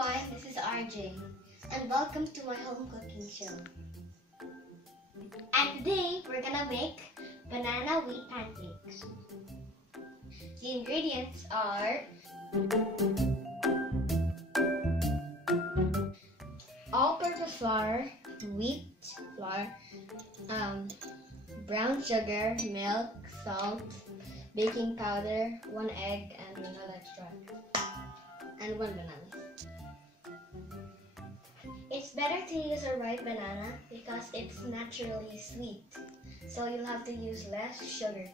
everyone, this is RJ and welcome to my home cooking show. And today we're gonna make banana wheat pancakes. The ingredients are all-purpose flour, wheat flour, brown sugar, milk, salt, baking powder, 1 egg, and vanilla extract, and 1 banana. It's better to use a ripe banana because it's naturally sweet, so you'll have to use less sugar.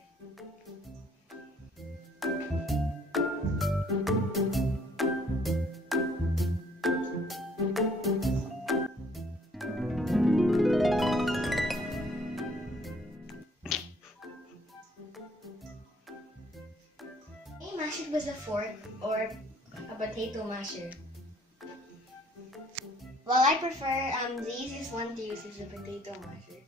Mash it with a fork or a potato masher. Well, I prefer the easiest one to use is a potato masher.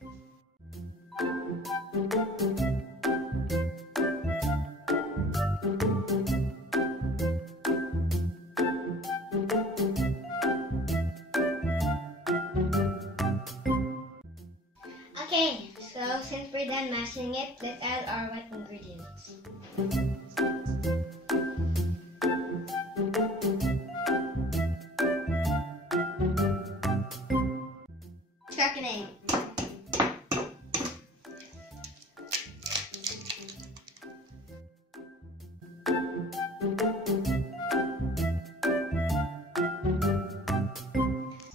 Okay, so since we're done mashing it, let's add our wet ingredients. Darkening.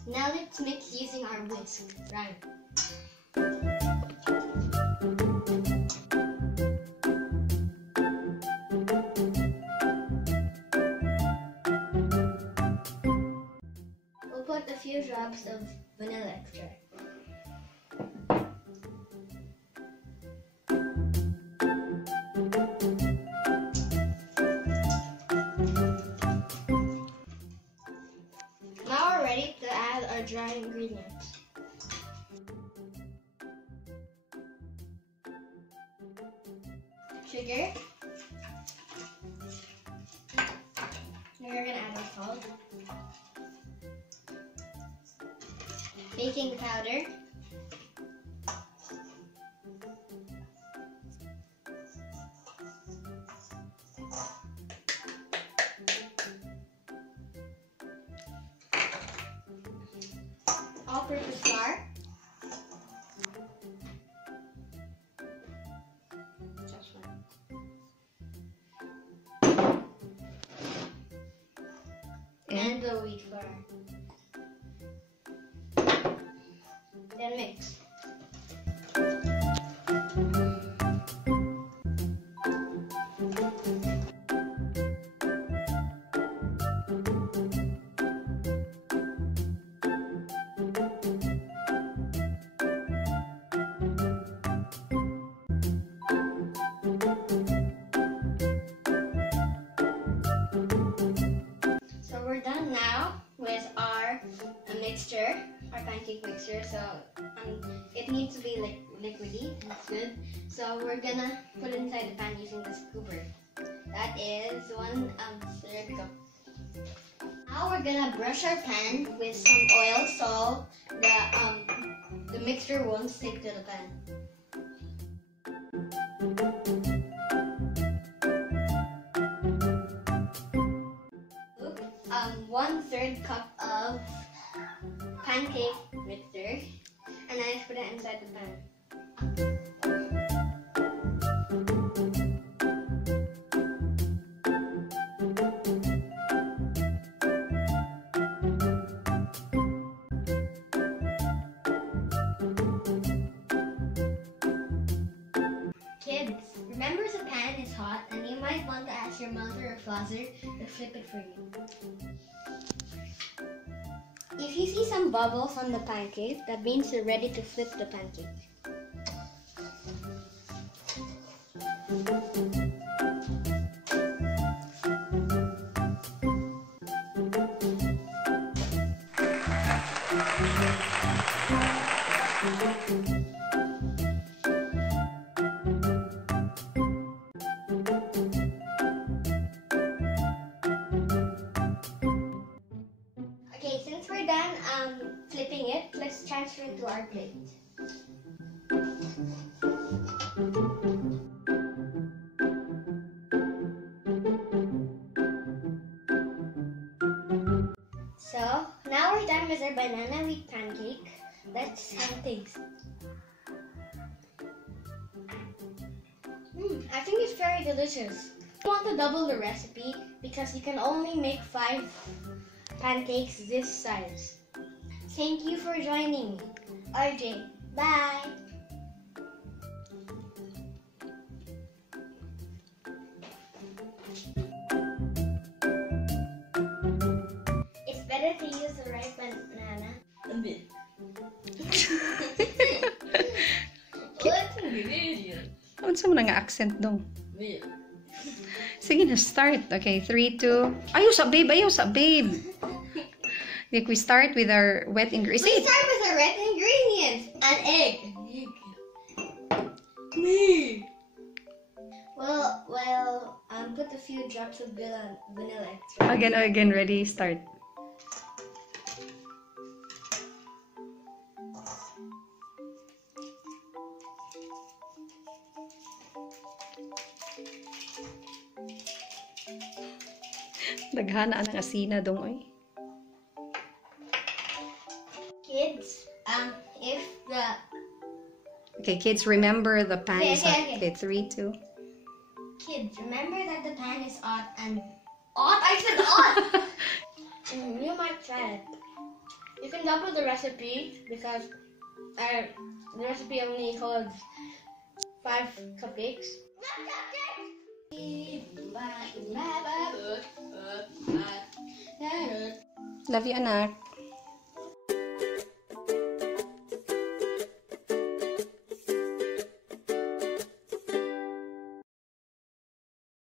Now let's mix using our whisk. Right. We'll put a few drops of vanilla extract. Now we're ready to add our dry ingredients. Sugar. We're gonna add our salt. Baking powder. All-purpose flour. Just one. And the wheat flour. Then mix. So we're done now with our mixture, our pancake mixture. So it needs to be like liquidy. That's good. So we're gonna put it inside the pan using the scooper. That is 1/3 cup. Now we're gonna brush our pan with some oil so the mixture won't stick to the pan. 1/3 cup of pancake mixture, and I just put it inside the pan. Kids, remember the pan is hot and you might want to ask your mother or father to flip it for you. If you see some bubbles on the pancake, that means you're ready to flip the pancake. we're done flipping it, let's transfer it to our plate. So now we're done with our banana wheat pancake. Let's have a taste. I think it's very delicious. I want to double the recipe because you can only make 5 pancakes this size. Thank you for joining me. RJ, bye! It's better to use the ripe banana. A bit. Ano sa mga accent dong? Sige na, start. Okay, 3, 2. Ayaw sa babe. Okay, we start with our wet ingredients. We start with our wet ingredients. An egg. Well, put a few drops of vanilla extract. Again, ready, start. Daghana ang asina dong oy. Kids, if the Okay, kids, remember the pan is hot. Okay. 3, 2. Kids, remember that the pan is hot and hot. I said hot. You might try it. You can double the recipe because the recipe only holds 5 cupcakes. Love you, anak.